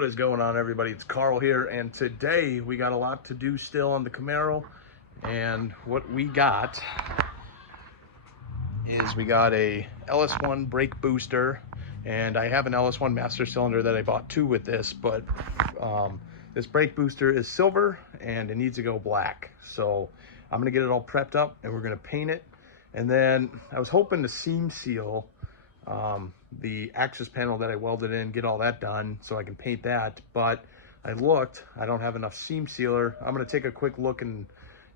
What is going on, everybody? It's Carl here, and today we got a lot to do still on the Camaro. And what we got is we got a LS1 brake booster, and I have an LS1 master cylinder that I bought two with this, but this brake booster is silver and it needs to go black. So I'm gonna get it all prepped up and we're gonna paint it. And then I was hoping to seam seal the access panel that I welded in, get all that done so I can paint that. But I don't have enough seam sealer. I'm gonna take a quick look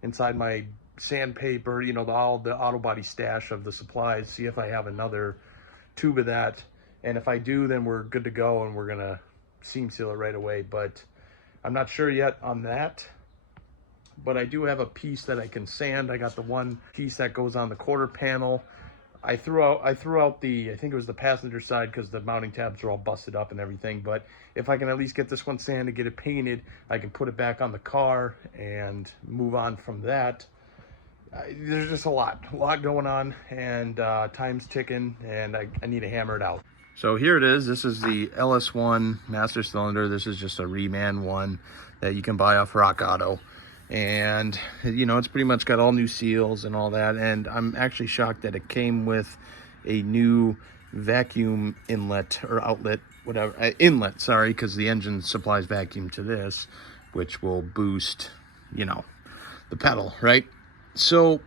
inside my sandpaper, you know, all the auto body stash of the supplies, see if I have another tube of that. And if I do, then we're good to go and we're gonna seam seal it right away. But I'm not sure yet on that. But I do have a piece that I can sand. I got the one piece that goes on the quarter panel. I threw out the, I think it was the passenger side because the mounting tabs are all busted up and everything. But if I can at least get this one sanded, get it painted, I can put it back on the car and move on from that. There's just a lot going on, and time's ticking, and I need to hammer it out. So here it is. This is the LS1 master cylinder. This is just a reman one that you can buy off Rock Auto. And you know, it's pretty much got all new seals and all that, and I'm actually shocked that it came with a new vacuum inlet or outlet, whatever, inlet, sorry, because the engine supplies vacuum to this, which will boost, you know, the pedal, right? So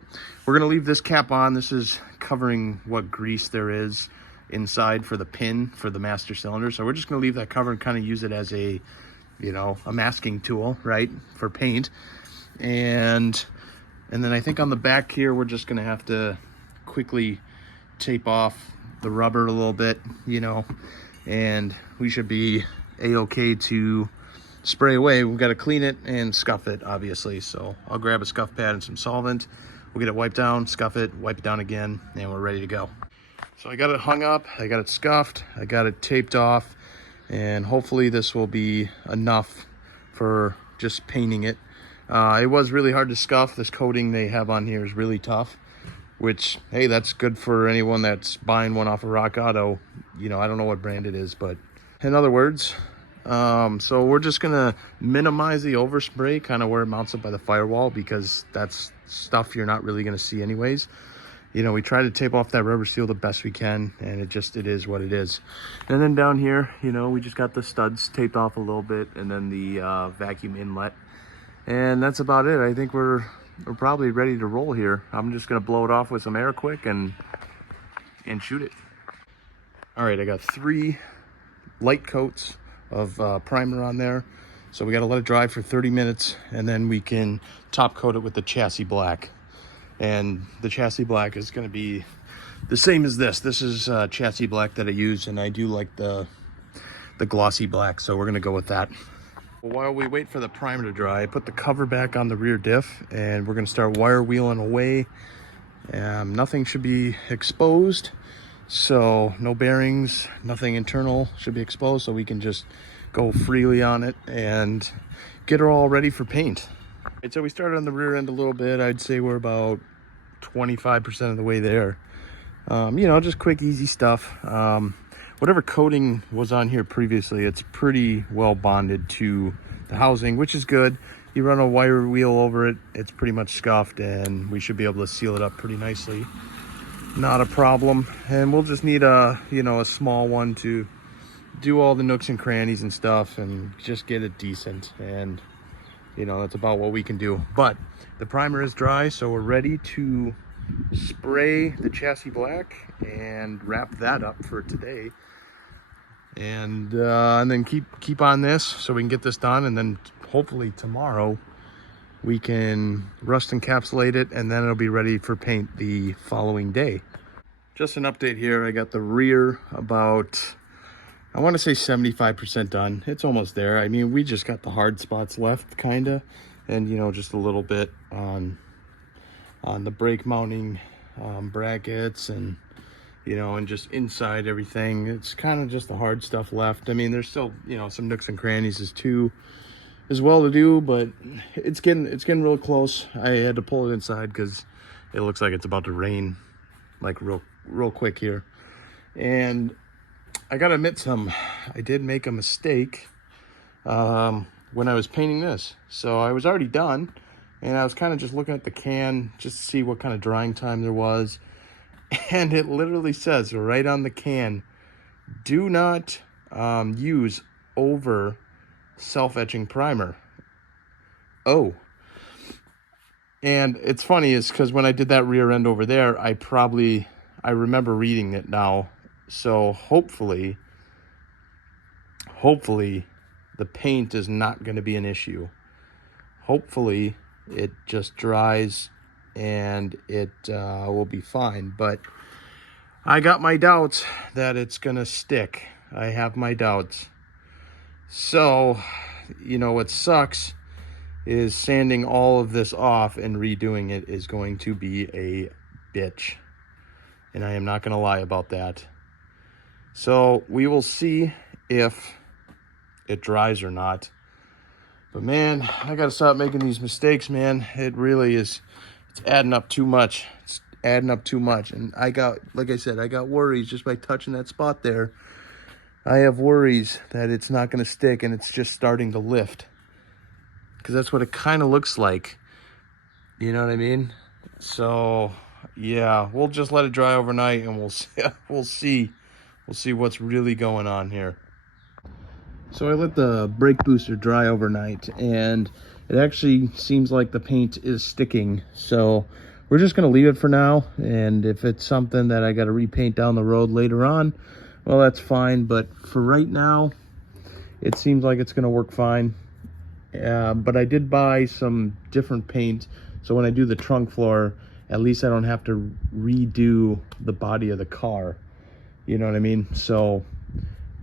we're gonna leave this cap on. This is covering what grease there is inside for the pin for the master cylinder, so we're just gonna leave that cover and kind of use it as a, you know, a masking tool, right, for paint. And then I think on the back here we're just gonna have to quickly tape off the rubber a little bit, you know, and we should be a-okay to spray away. We've got to clean it and scuff it, obviously. So I'll grab a scuff pad and some solvent, we'll get it wiped down, scuff it, wipe it down again, and we're ready to go. So I got it hung up, I got it scuffed, I got it taped off, and hopefully this will be enough for just painting it. It was really hard to scuff. This coating they have on here is really tough, which, hey, that's good for anyone that's buying one off of Rock Auto. You know, I don't know what brand it is, but in other words, so we're just gonna minimize the overspray, kind of where it mounts up by the firewall, because that's stuff you're not really gonna see anyways. You know, we try to tape off that rubber seal the best we can, and it is what it is. And then down here, you know, we just got the studs taped off a little bit, and then the vacuum inlet. And that's about it. I think we're probably ready to roll here. I'm just gonna blow it off with some air quick and shoot it. All right, I got 3 light coats of primer on there. So we gotta let it dry for 30 minutes, and then we can top coat it with the chassis black. And the chassis black is gonna be the same as this. This is chassis black that I use, and I do like the glossy black, so we're gonna go with that. While we wait for the primer to dry, I put the cover back on the rear diff, and we're gonna start wire wheeling away. Nothing should be exposed, so no bearings, nothing internal should be exposed, so we can just go freely on it and get her all ready for paint. And so we started on the rear end a little bit. I'd say we're about 25% of the way there. You know, just quick, easy stuff. Whatever coating was on here previously, it's pretty well bonded to the housing, which is good. You run a wire wheel over it, it's pretty much scuffed, and we should be able to seal it up pretty nicely. Not a problem. And we'll just need a, you know, a small one to do all the nooks and crannies and stuff and just get it decent. And, you know, that's about what we can do. But the primer is dry, so we're ready to spray the chassis black and wrap that up for today. And then keep on this so we can get this done, and then hopefully tomorrow we can rust encapsulate it, and then it'll be ready for paint the following day. Just an update here. I got the rear about, I want to say 75% done. It's almost there. I mean, we just got the hard spots left, kind of, and you know, just a little bit on the brake mounting brackets, and you know, and just inside everything. It's kind of just the hard stuff left. I mean, there's still, you know, some nooks and crannies as well to do, but it's getting real close. I had to pull it inside because it looks like it's about to rain like real quick here. And I gotta admit I did make a mistake when I was painting this. So I was already done, and I was kind of just looking at the can just to see what kind of drying time there was. And it literally says right on the can, do not use over self-etching primer. Oh. And it's funny is because when I did that rear end over there, I remember reading it now. So hopefully the paint is not going to be an issue. Hopefully it just dries and it will be fine. But I got my doubts that it's going to stick. I have my doubts. So, you know, what sucks is sanding all of this off and redoing it is going to be a bitch. And I am not going to lie about that. So we will see if it dries or not. But man, I got to stop making these mistakes, man. It really is. It's adding up too much. It's adding up too much. And like I said, I got worries just by touching that spot there. I have worries that it's not going to stick and it's just starting to lift. Because that's what it kind of looks like. You know what I mean? So, yeah, we'll just let it dry overnight and we'll see what's really going on here. So I let the brake booster dry overnight, and it actually seems like the paint is sticking. So we're just going to leave it for now, and if it's something that I got to repaint down the road later on, well, that's fine. But for right now, it seems like it's going to work fine. But I did buy some different paint, so when I do the trunk floor, at least I don't have to redo the body of the car. You know what I mean? So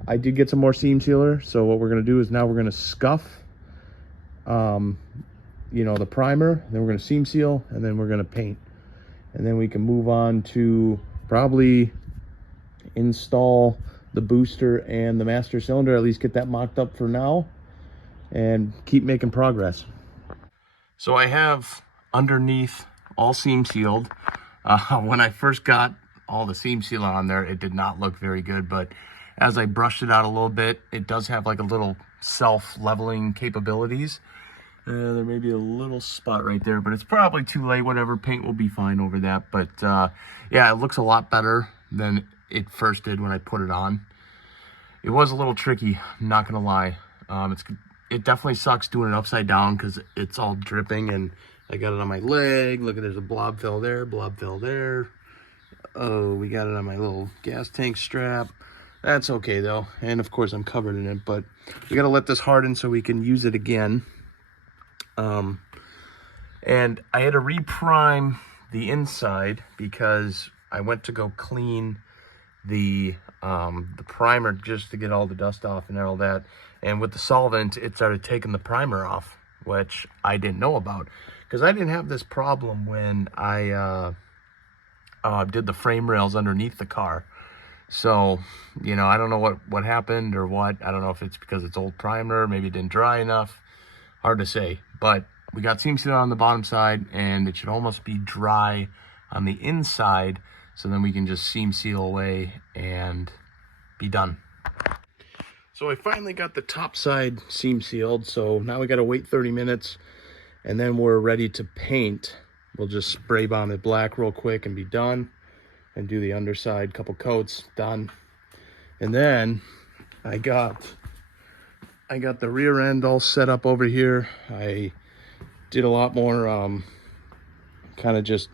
I did get some more seam sealer. So what we're going to do is now we're going to scuff, you know, the primer. Then we're going to seam seal, and then we're going to paint. And then we can move on to probably install the booster and the master cylinder, at least get that mocked up for now, and keep making progress. So I have underneath all seam sealed. When I first got all the seam sealer on there, it did not look very good, but as I brushed it out a little bit, it does have like a little self-leveling capabilities. There may be a little spot right there, but it's probably too late. Whatever, paint will be fine over that. But yeah, it looks a lot better than it first did when I put it on. It was a little tricky, I'm not gonna lie. It definitely sucks doing it upside down because it's all dripping, and I got it on my leg. Look, there's a blob fell there, blob fell there. Oh, we got it on my little gas tank strap. That's okay though, and of course I'm covered in it, but we gotta let this harden so we can use it again. And I had to reprime the inside because I went to go clean the primer just to get all the dust off and all that. And with the solvent, it started taking the primer off, which I didn't know about because I didn't have this problem when I did the frame rails underneath the car. So, you know, I don't know what happened or what. I don't know if it's because it's old primer, maybe it didn't dry enough. Hard to say. But we got seam sealer on the bottom side, and it should almost be dry on the inside. So then we can just seam seal away and be done. So I finally got the top side seam sealed. So now we got to wait 30 minutes and then we're ready to paint. We'll just spray bomb it black real quick and be done, and do the underside, couple coats, done. And then I got the rear end all set up over here. I did a lot more kind of just,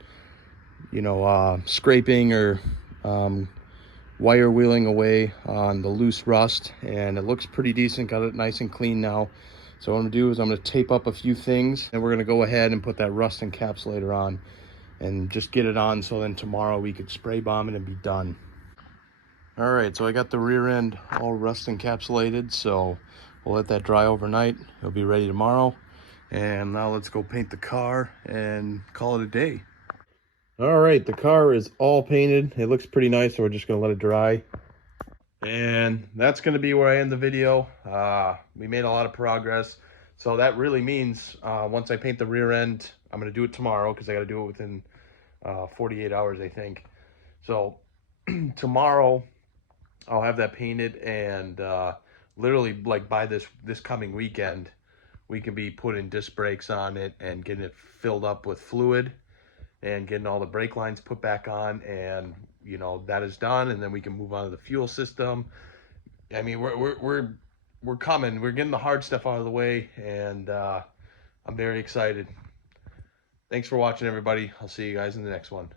you know, scraping or wire wheeling away on the loose rust, and it looks pretty decent. Got it nice and clean now. So what I'm gonna do is I'm gonna tape up a few things, and we're gonna go ahead and put that rust encapsulator on and just get it on, so then tomorrow we could spray bomb it and be done. All right, so I got the rear end all rust encapsulated, so we'll let that dry overnight. It'll be ready tomorrow. And now let's go paint the car and call it a day. All right, the car is all painted. It looks pretty nice, so we're just gonna let it dry. And that's gonna be where I end the video. We made a lot of progress. So that really means once I paint the rear end, I'm gonna do it tomorrow because I gotta do it within 48 hours, I think. So tomorrow I'll have that painted and literally like by this coming weekend, we can be putting disc brakes on it and getting it filled up with fluid and getting all the brake lines put back on, and you know that is done, and then we can move on to the fuel system. I mean, we're coming. We're getting the hard stuff out of the way, and I'm very excited. Thanks for watching, everybody. I'll see you guys in the next one.